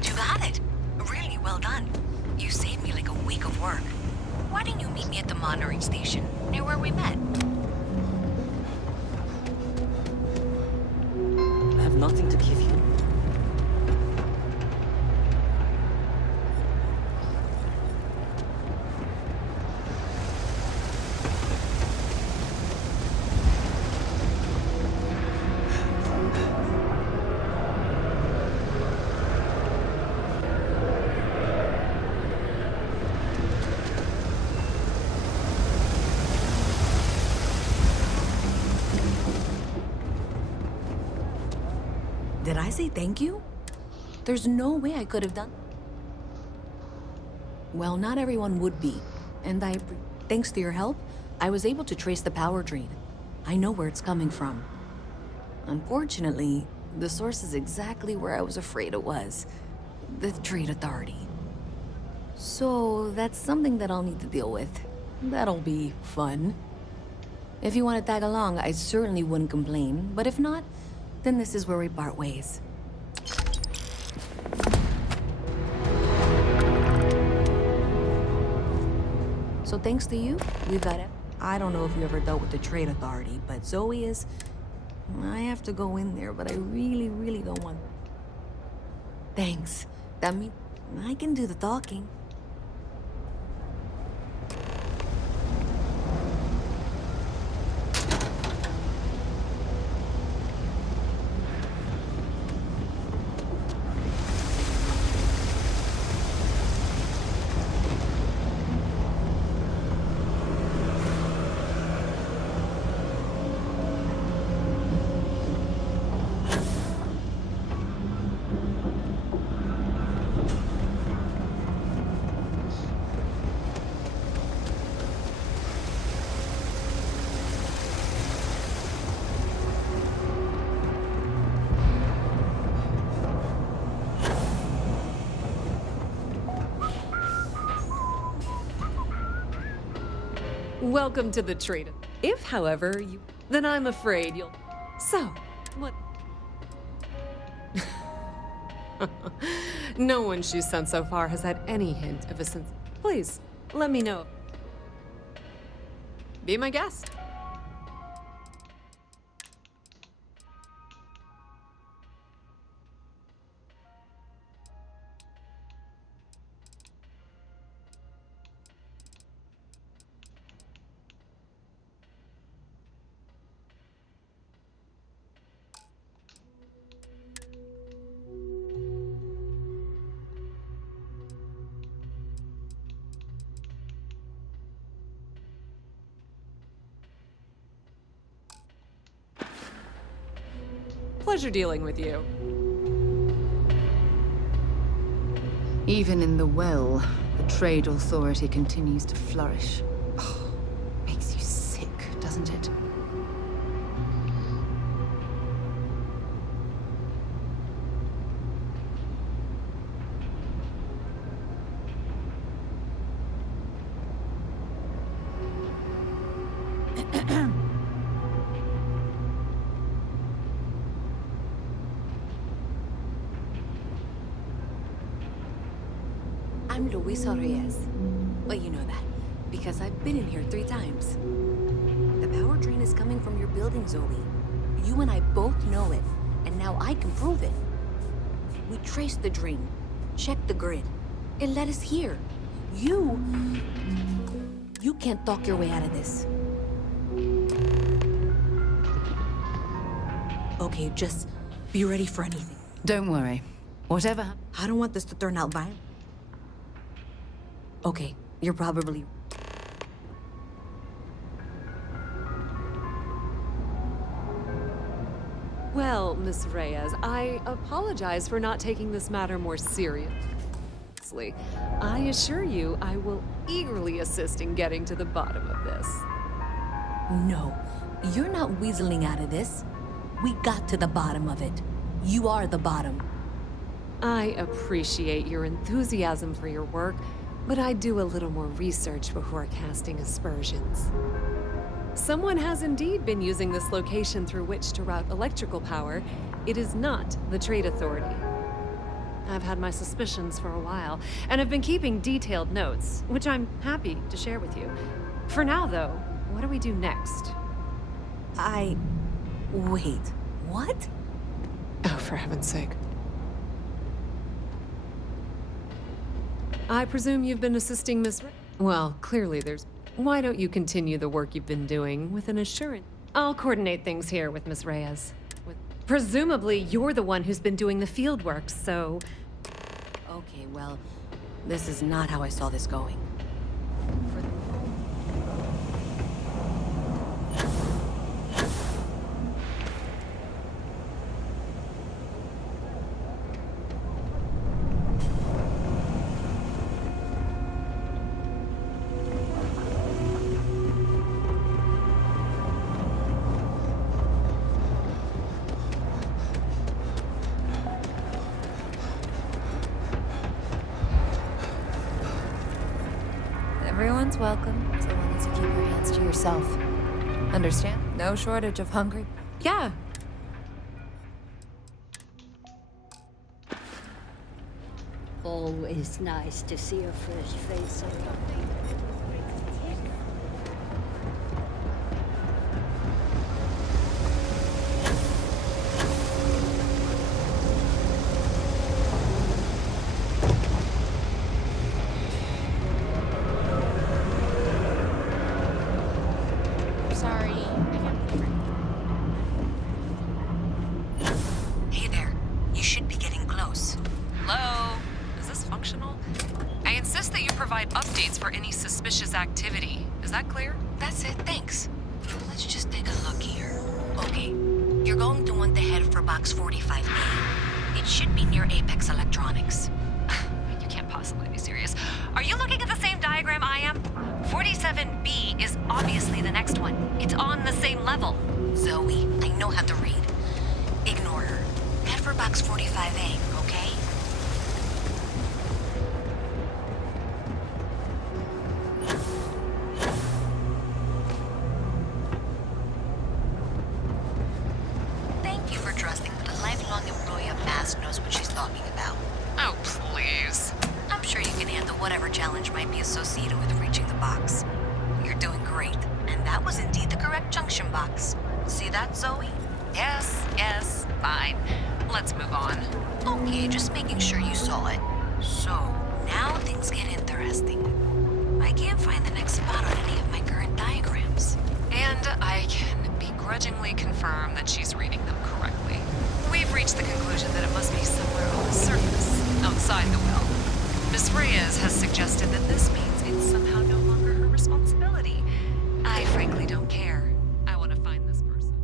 thought you got it. Really well done. You saved me like a week of work. Why didn't you meet me at the monitoring station, near where we met? I have nothing to give you. Did I say thank you? There's no way I could have done... Well, not everyone would be. And thanks to your help, I was able to trace the power drain. I know where it's coming from. Unfortunately, the source is exactly where I was afraid it was. The Trade Authority. So, that's something that I'll need to deal with. That'll be fun. If you want to tag along, I certainly wouldn't complain. But if not, then this is where we part ways. So thanks to you, we've got it. I don't know if you ever dealt with the Trade Authority, but Zoe is... I have to go in there, but I really, really don't want... Thanks. That means I can do the talking. Welcome to the trade. If, however, you... Then I'm afraid you'll... So, what... No one she's sent so far has had any hint of a sense... Please, let me know. Be my guest. Pleasure dealing with you. Even in the well, the Trade Authority continues to flourish. Oh, makes you sick, doesn't it? I'm Luisa Reyes. Well, you know that, because I've been in here 3 times. The power drain is coming from your building, Zoe. You and I both know it, and now I can prove it. We traced the drain, checked the grid. It led us here. You can't talk your way out of this. Okay, just be ready for anything. Don't worry. Whatever... I don't want this to turn out violent. Okay, you're probably... Well, Miss Reyes, I apologize for not taking this matter more seriously. I assure you, I will eagerly assist in getting to the bottom of this. No, you're not weaseling out of this. We got to the bottom of it. You are the bottom. I appreciate your enthusiasm for your work, but I do a little more research before casting aspersions. Someone has indeed been using this location through which to route electrical power. It is not the Trade Authority. have had my suspicions for a while, and have been keeping detailed notes, which I'm happy to share with you. For now, though, what do we do next? Wait, what? Oh, for heaven's sake. I presume you've been assisting Miss Well, clearly there's... Why don't you continue the work you've been doing with an assurance? I'll coordinate things here with Miss Reyes. Presumably, you're the one who's been doing the field work, so... Okay, well, this is not how I saw this going. Everyone's welcome, so long as you keep your hands to yourself. Understand? No shortage of hungry. Yeah. Always nice to see a fresh face around. Sorry. Hey there. You should be getting close. Hello? Is this functional? I insist that you provide updates for any suspicious activity. Is that clear? That's it, thanks. Let's just take a look here. Okay, you're going to want to head for box 45A. It should be near Apex Electronics. You can't possibly be serious. Are you looking at the same diagram I am? 47B is obviously the next one. It's on the same level. Zoe, I know how to read. Ignore her. Head for box 45A, okay? Thank you for trusting that a lifelong employee of MASS knows what she's talking about. Oh, please. I'm sure you can handle whatever challenge might be associated with reaching the box. You're doing great, and that was indeed the correct junction box. See that, Zoe? Yes, fine. Let's move on. Okay, just making sure you saw it. So, now things get interesting. I can't find the next spot on any of my current diagrams. And I can begrudgingly confirm that she's reading them correctly. We've reached the conclusion that it must be somewhere on the surface, outside the well. Miss Reyes has suggested that this means it's somehow no longer her responsibility. I frankly don't care. I want to find this person.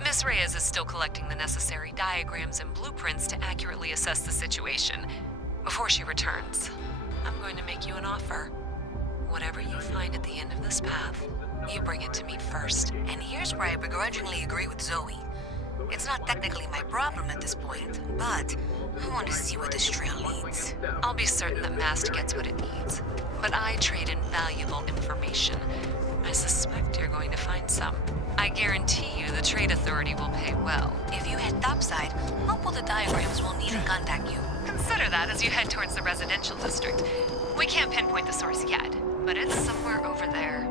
Miss Reyes is still collecting the necessary diagrams and blueprints to accurately assess the situation. Before she returns, I'm going to make you an offer. Whatever you find at the end of this path, you bring it to me first. And here's where I begrudgingly agree with Zoe. It's not technically my problem at this point, but I want to see where this trail leads. I'll be certain that Mast gets what it needs, but I trade in valuable information. I suspect you're going to find some. I guarantee you the Trade Authority will pay well. If you head topside, I'll pull the diagrams we'll need and contact you. Consider that as you head towards the residential district. We can't pinpoint the source yet, but it's somewhere over there.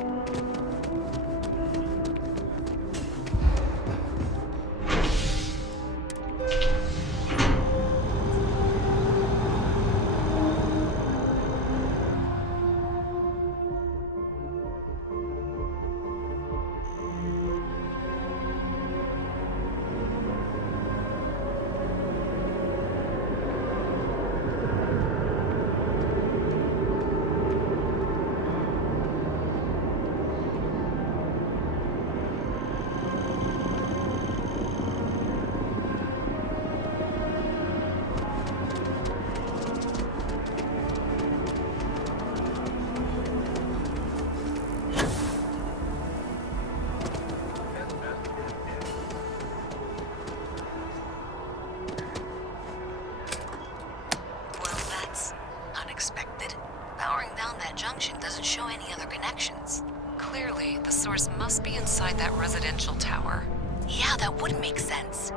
junction doesn't show any other connections. Clearly, the source must be inside that residential tower. Yeah, that would make sense.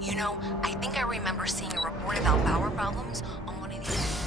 You know, I think I remember seeing a report about power problems on one of these.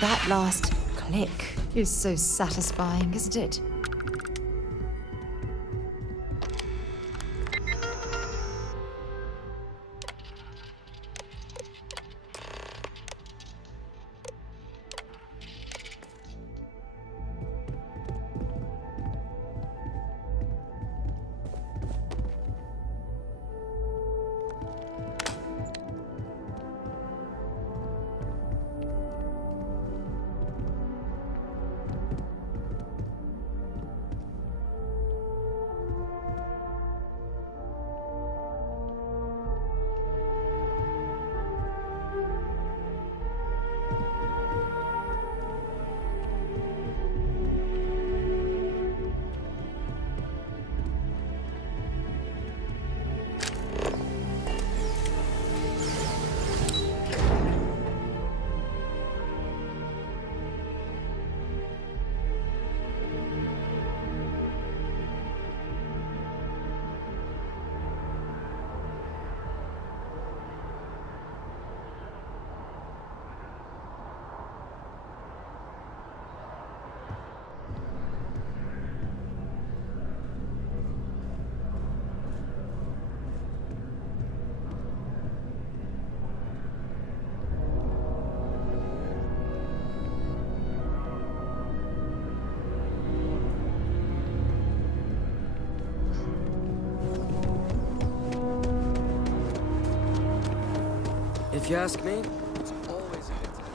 That last click is so satisfying, isn't it? If you ask me, it's always a good time.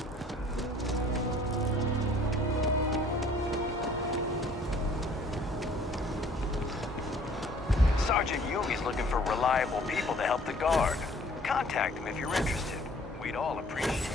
Sergeant Yumi's looking for reliable people to help the guard. Contact him if you're interested. We'd all appreciate it.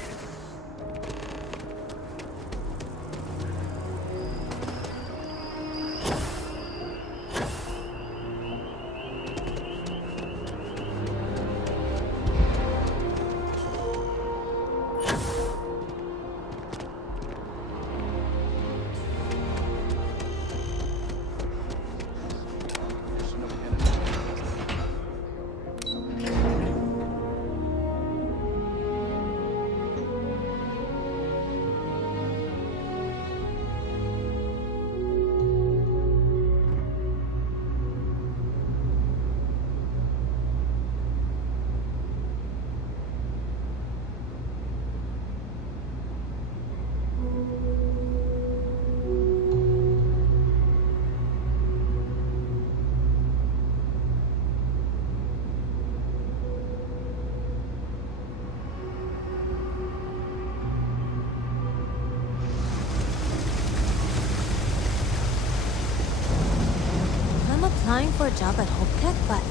I'm applying for a job at Hope Tech, but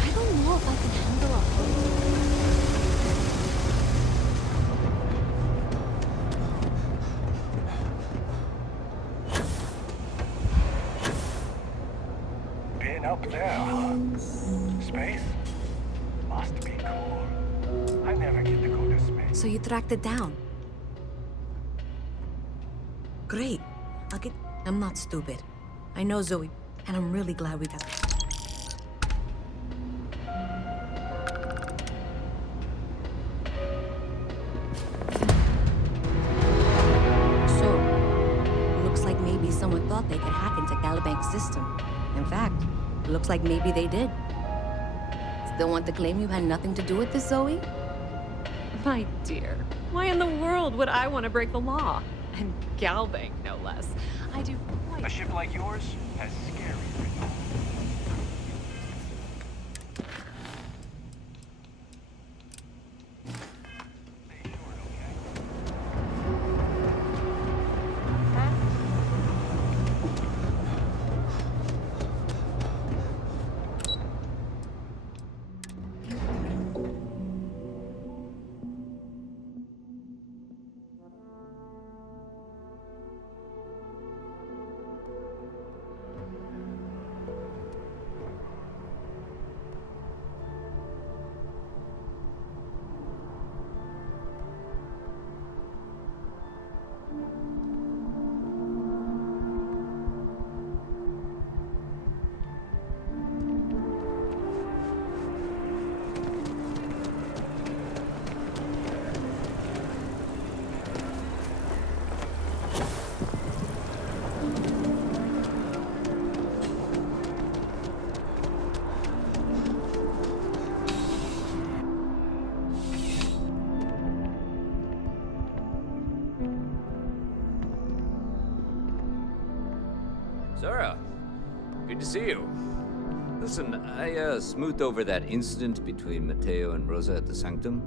I don't know if I can handle a whole... Been up there, huh? Space? Must be cool. I never get to go to space. So you tracked it down. Great. I'm not stupid. I know Zoe, and I'm really glad we got this. So, looks like maybe someone thought they could hack into Calibank's system. In fact, looks like maybe they did. Still want to claim you had nothing to do with this, Zoe? My dear, why in the world would I want to break the law? And Galbank, no less. I do quite... A ship like yours has scary results. Zara, good to see you. Listen, I smoothed over that incident between Matteo and Rosa at the Sanctum.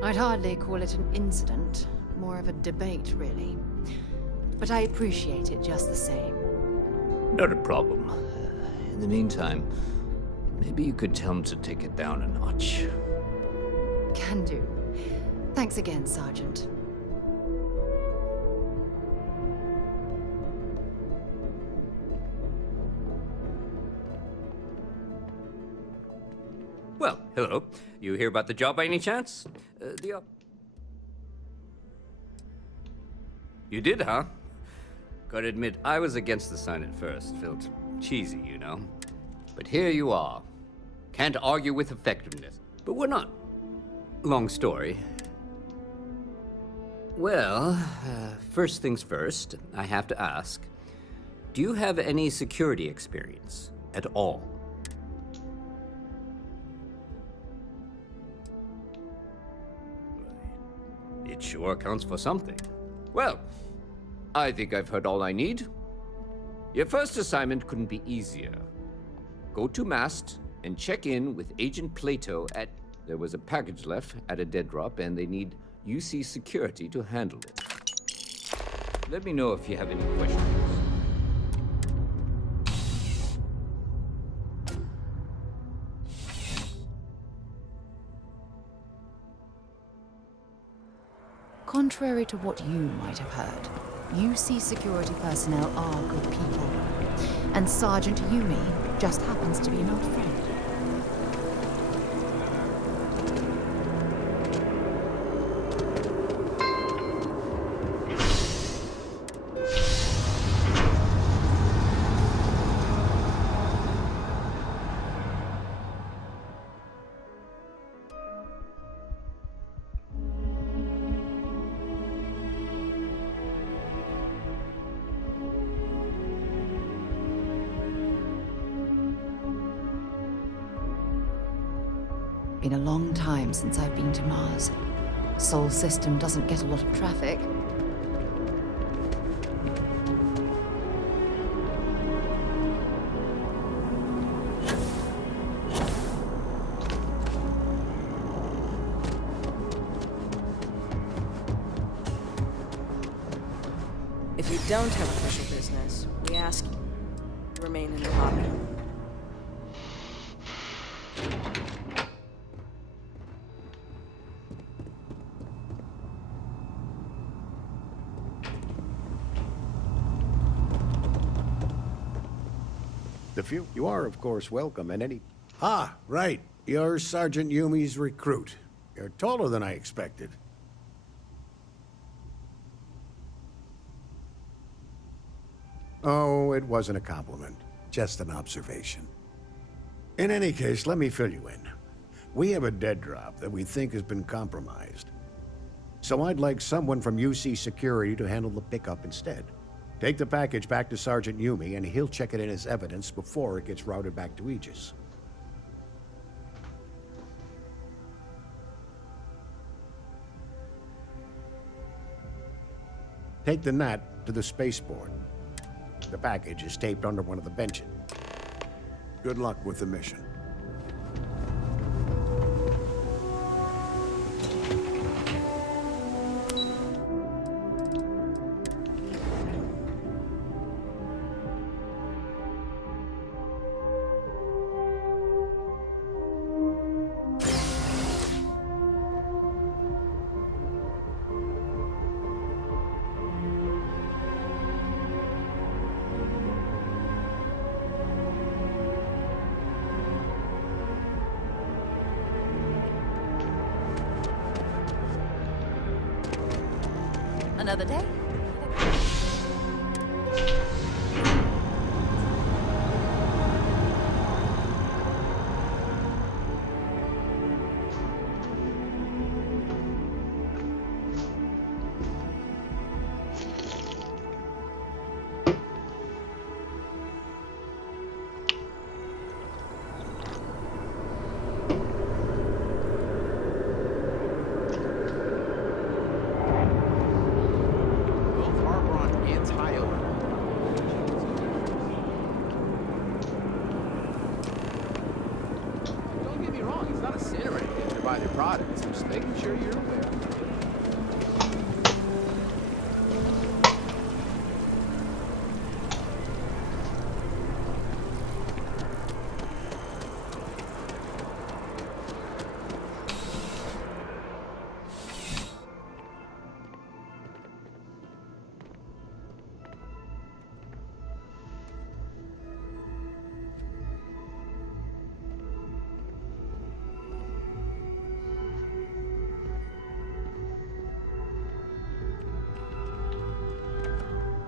I'd hardly call it an incident, more of a debate, really. But I appreciate it just the same. Not a problem. In the meantime, maybe you could tell him to take it down a notch. Can do. Thanks again, Sergeant. Well, hello. You hear about the job by any chance? You did, huh? Gotta admit, I was against the sign at first. Felt cheesy, you know? But here you are. Can't argue with effectiveness. But we're not. Long story. Well, first things first, I have to ask. Do you have any security experience at all? It sure counts for something. Well, I think I've heard all I need. Your first assignment couldn't be easier. Go to Mast and check in with Agent Plato at... There was a package left at a dead drop, and they need UC security to handle it. Let me know if you have any questions. Contrary to what you might have heard, UC security personnel are good people. And Sergeant Yumi just happens to be an old friend. Been a long time since I've been to Mars. Sol system doesn't get a lot of traffic. If you don't have official business, we ask you to remain in the lobby. You are, of course, welcome in any... Ah, right. You're Sergeant Yumi's recruit. You're taller than I expected. Oh, it wasn't a compliment. Just an observation. In any case, let me fill you in. We have a dead drop that we think has been compromised. So I'd like someone from UC Security to handle the pickup instead. Take the package back to Sergeant Yumi, and he'll check it in as evidence before it gets routed back to Aegis. Take the Nat to the spaceport. The package is taped under one of the benches. Good luck with the mission. Another day?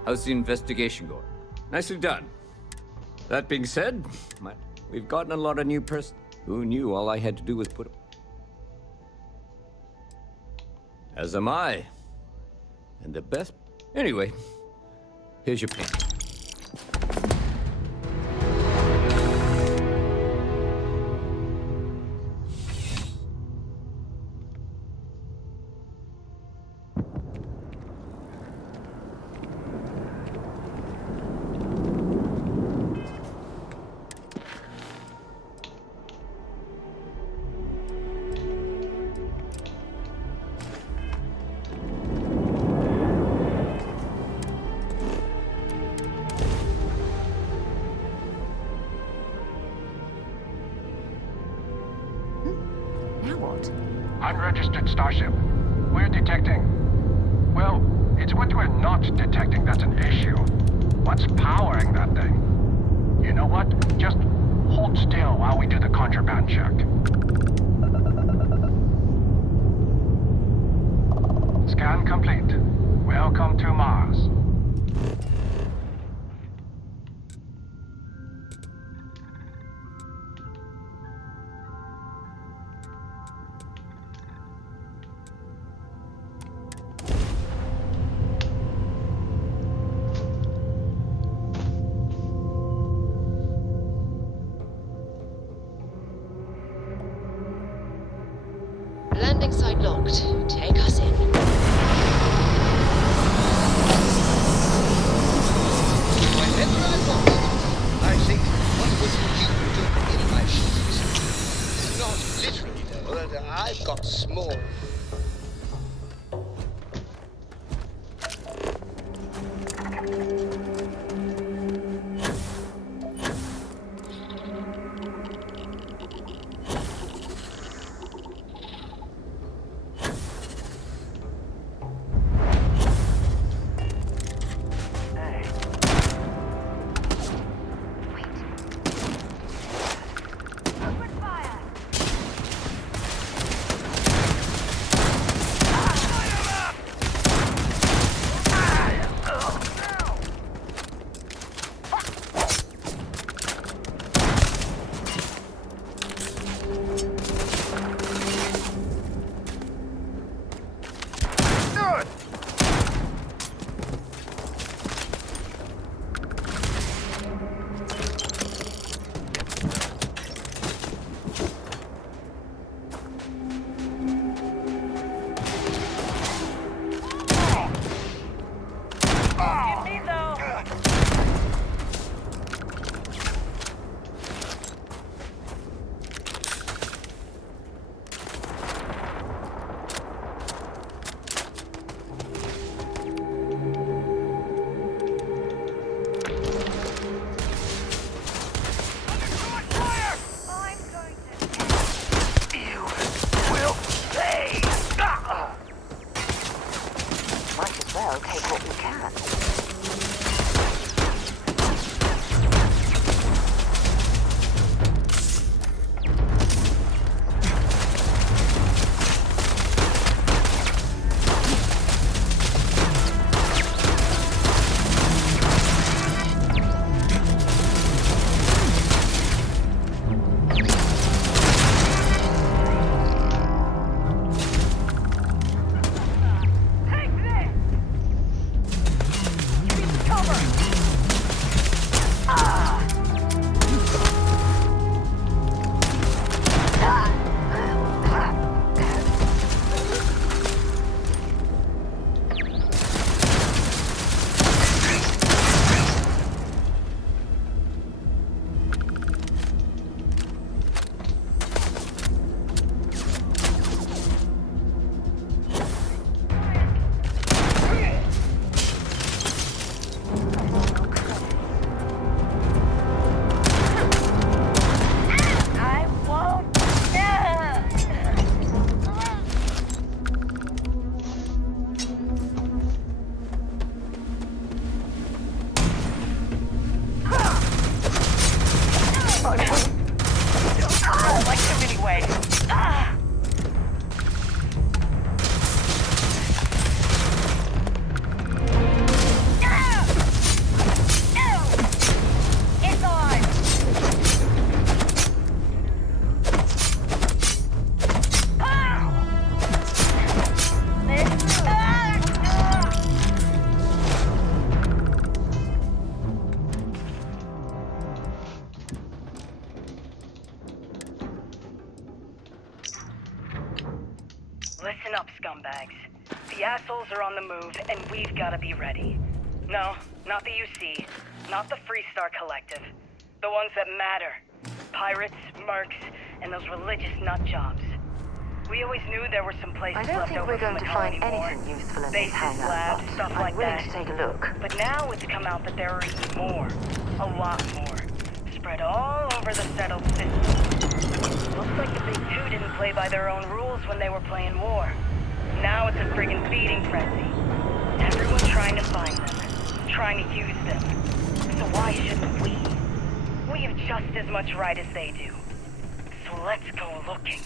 How's the investigation going? Nicely done. That being said, we've gotten a lot of new Who knew all I had to do was put... As am I. And the best... Anyway, here's your payment. Now what? Unregistered starship. We're detecting. Well, it's what we're not detecting that's an issue. What's powering that thing? You know what? Just hold still while we do the contraband check. Scan complete. Welcome to Mars. Landing site locked. Take us in. Whenever I want, I think, what would you do in my shoes? Not literally, though. I've got small... The assholes are on the move, and we've got to be ready. No, not the UC. Not the Freestar Collective. The ones that matter. Pirates, mercs, and those religious nut jobs. We always knew there were some places I don't left think over we're from going the to find colony war. anything useful in this Bases, hangout, labs, but stuff I'm like willing that. to take a look. But now it's come out that there are even more. A lot more. Spread all over the settled system. Looks like the Big Two didn't play by their own rules when they were playing war. Now it's a friggin' feeding frenzy. Everyone trying to find them. Trying to use them. So why shouldn't we? We have just as much right as they do. So let's go looking.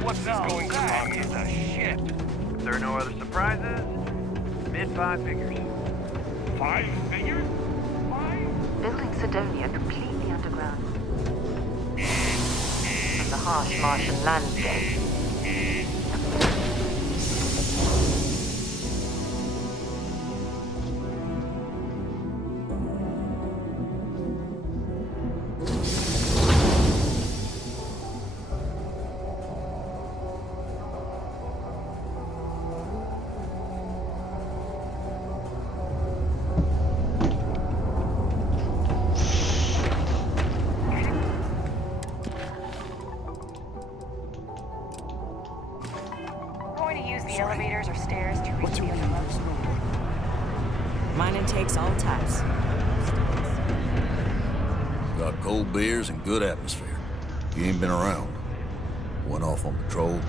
What's this going to run? It's a shit. If there are no other surprises, mid-five figures. 5 figures? Building Sidonia completely underground. From the harsh Martian landscape. Elevators or stairs to reach the other level. Mining takes all types. Got cold beers and good atmosphere. You ain't been around. Went off on patrol.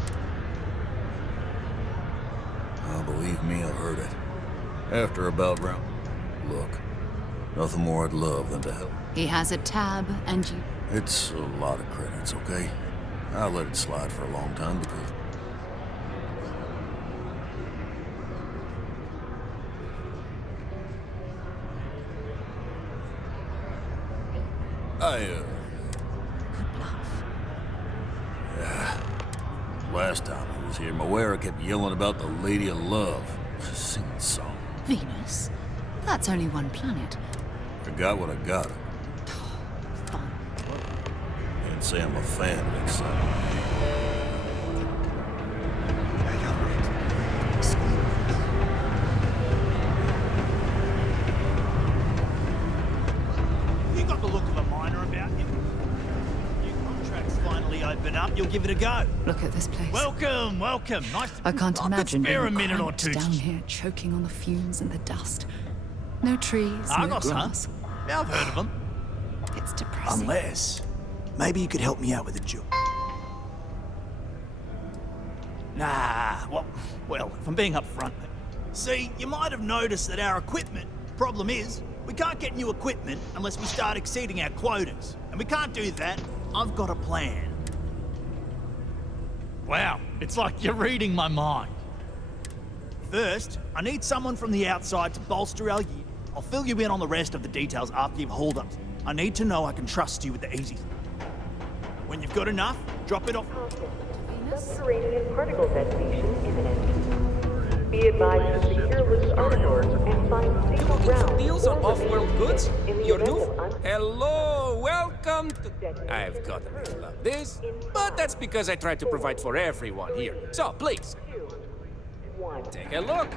Oh, believe me, I've heard it. After about round... Look, nothing more I'd love than to help. He has a tab, and you... It's a lot of credits, okay? I let it slide for a long time because... Yeah. Last time he was here, Moira kept yelling about the Lady of Love. Singing song. Venus? That's only one planet. I got what I got. Fine. Can't say I'm a fan of excitement. You got the look of a miner about you. New contracts finally open up, you'll give it a go. Look at this place. Welcome, welcome. Nice to I can't imagine spare a being minute or cramped two. down here, choking on the fumes and the dust. No trees, no Argos, huh? grass. Yeah, I've heard of them. It's depressing. Unless, maybe you could help me out with a job. Nah, well, if I'm being upfront. See, you might have noticed that our equipment, problem is, we can't get new equipment unless we start exceeding our quotas. And we can't do that. I've got a plan. Wow, it's like you're reading my mind. First, I need someone from the outside to bolster our year. I'll fill you in on the rest of the details after you've hauled up. I need to know I can trust you with the easy. When you've got enough, drop it off. Subterranean particle detonation imminent. Be advised to secure loose articles and find single rounds. Deals on off-world goods? in the You're event new? of Hello, welcome to... I've got a little of this, but that's because I try to provide for everyone here. So, please, take a look.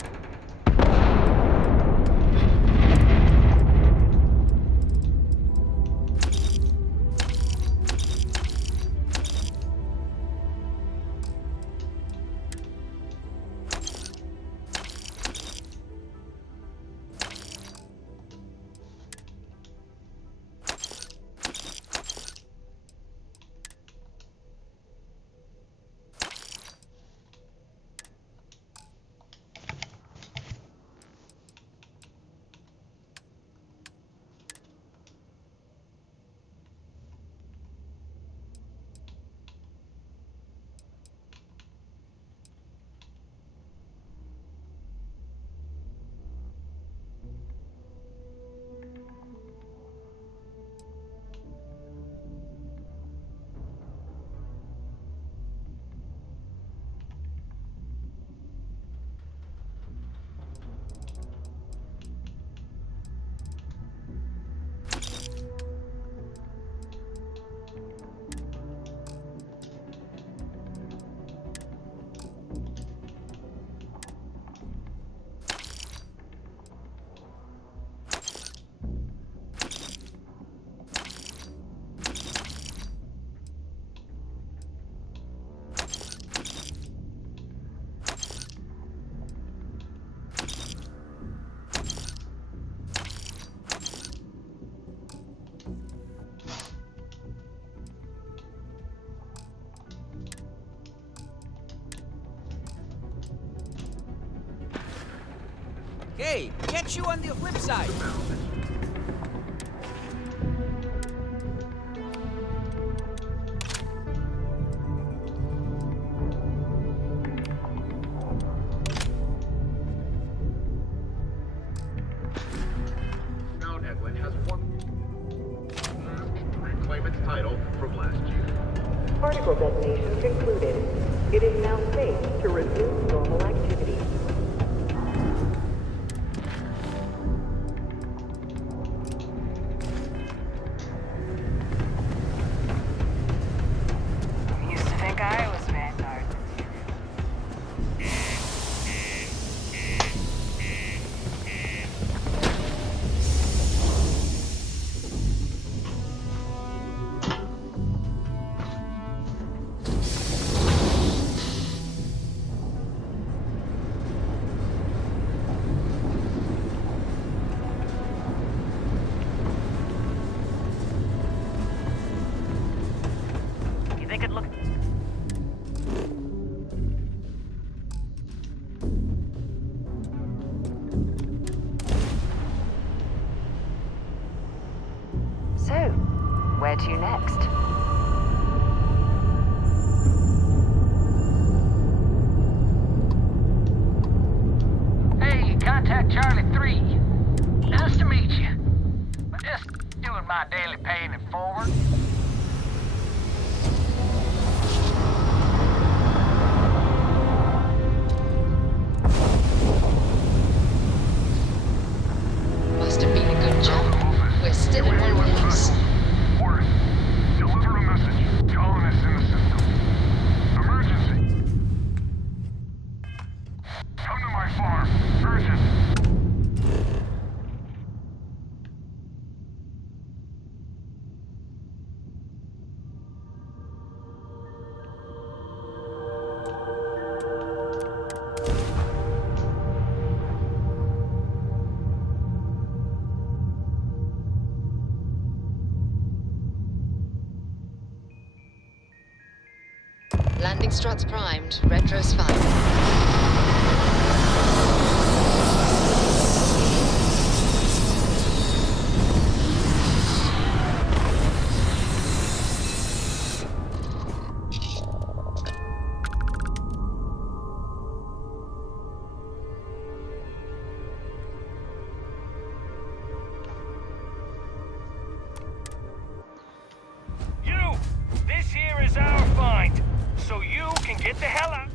Hey, catch you on the flip side. Mount Edwin has one. Reclaim its title from last year. Particle detonation concluded. It is now safe to resume normal activity. Used to think I was Vanguard. You think it looked... So, where to next? Hey, contact Charlie 3. Nice to meet you. I'm just doing my daily paying it forward. Landing struts primed. Retro's fine. You! This here is our find, so you can get the hell out.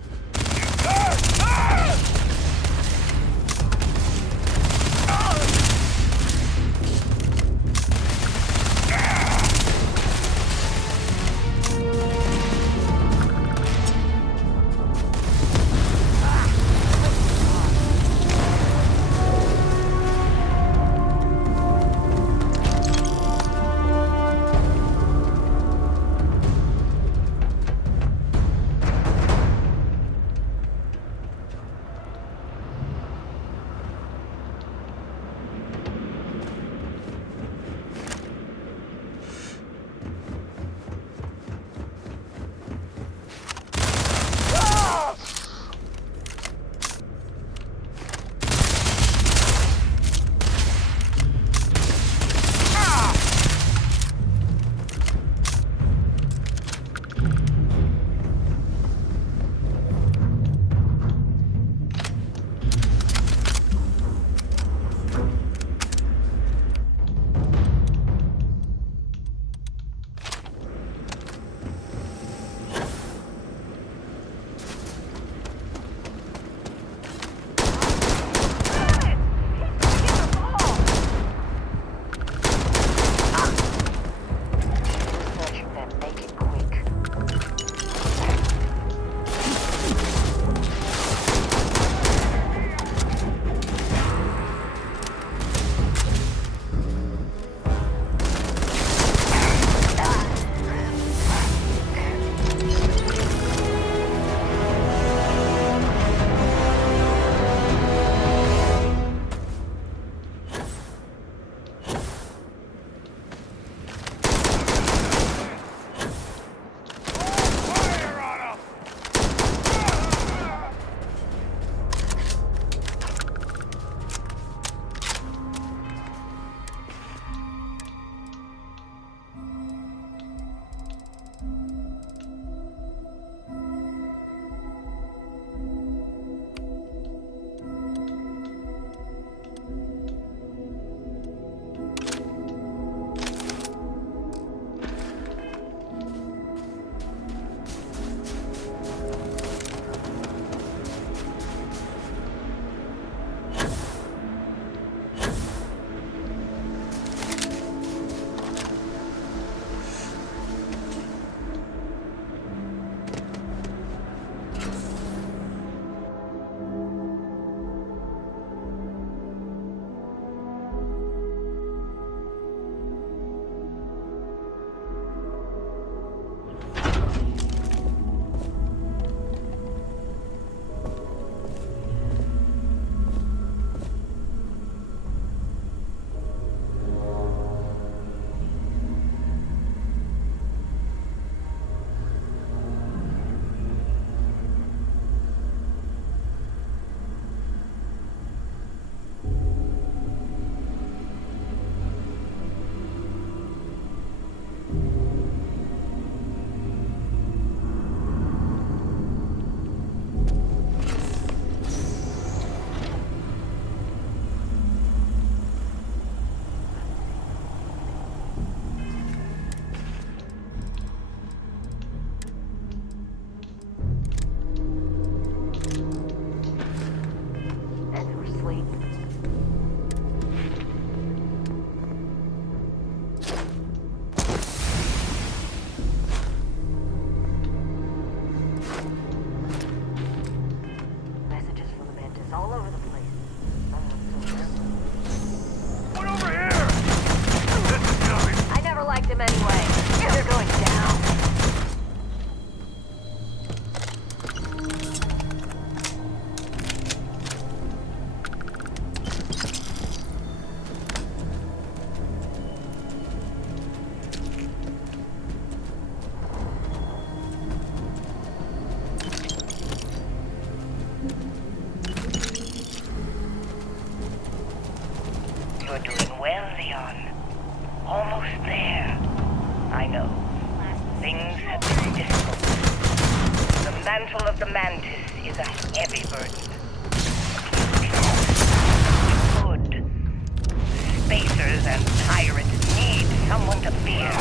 Traitors and tyrants need someone to fear.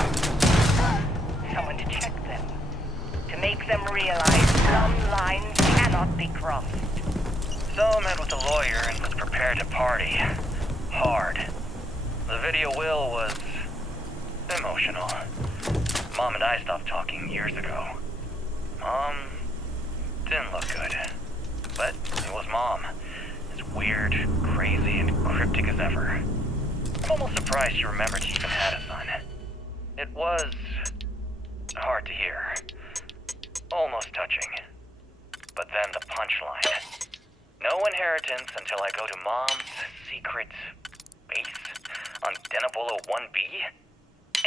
Someone to check them. To make them realize some lines cannot be crossed. So met with a lawyer and was prepared to party. Hard. The video will was emotional. Mom and I stopped talking years ago. Mom didn't look good. But it was Mom. As weird, crazy, and cryptic as ever. I'm almost surprised she remembered she even had a son. It was hard to hear. Almost touching. But then the punchline. No inheritance until I go to Mom's secret base on Denabolo 1B.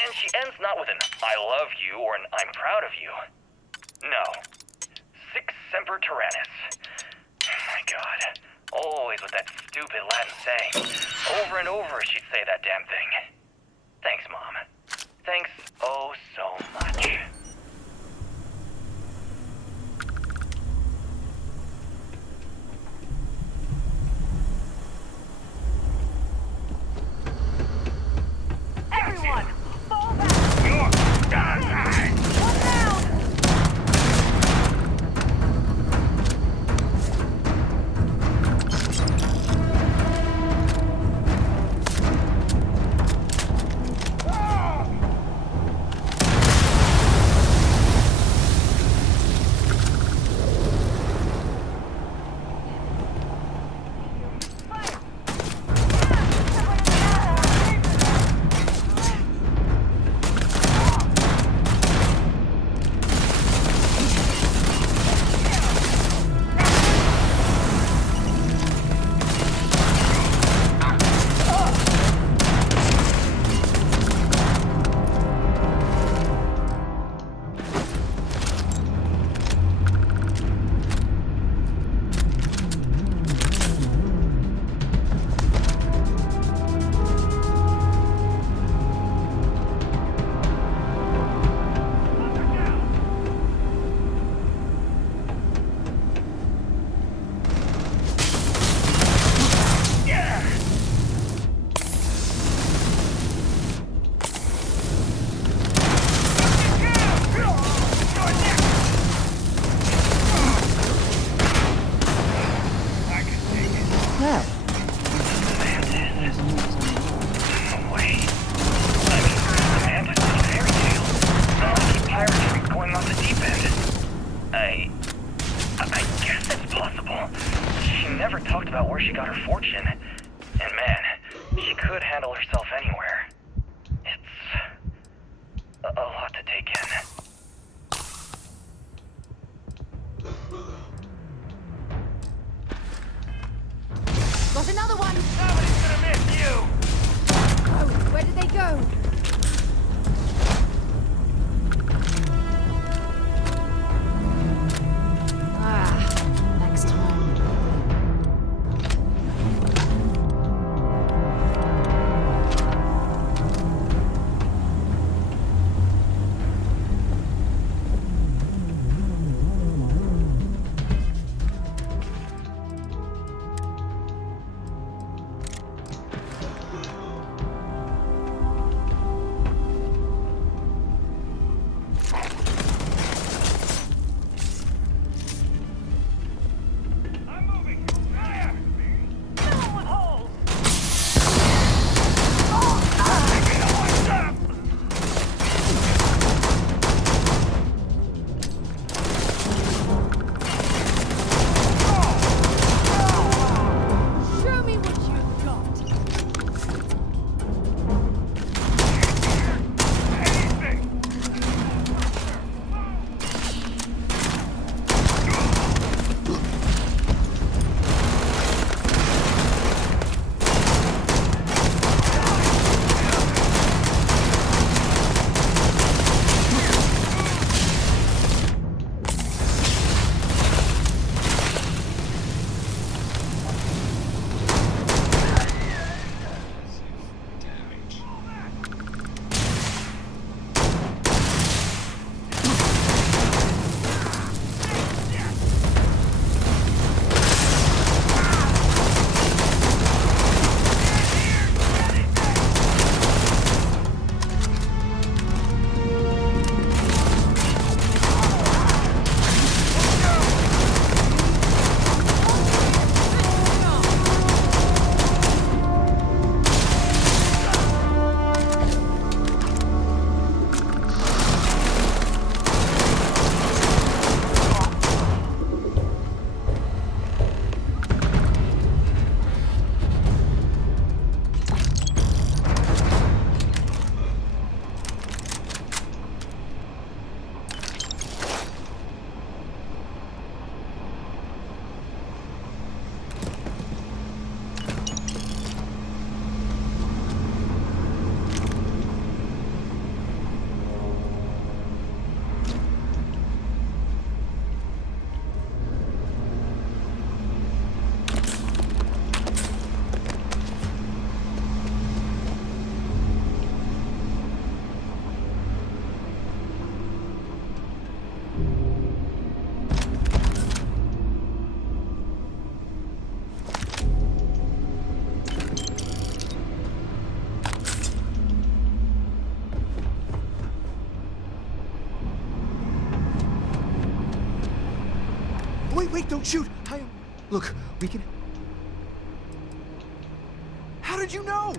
And she ends not with an I love you or an I'm proud of you. No. Sic semper tyrannis. My God. Always with that stupid Latin saying. Over and over she'd say that damn thing. Thanks, Mom. Thanks oh so much. Everyone, fall back! You're done! One down! wait, don't shoot. Look, we can... How did you know?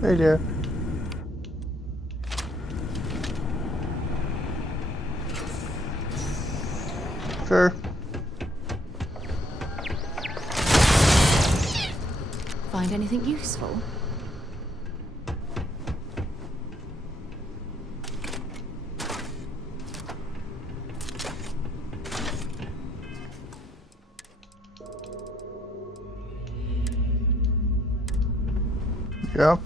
Hey there. Sure. Find anything useful? Yeah.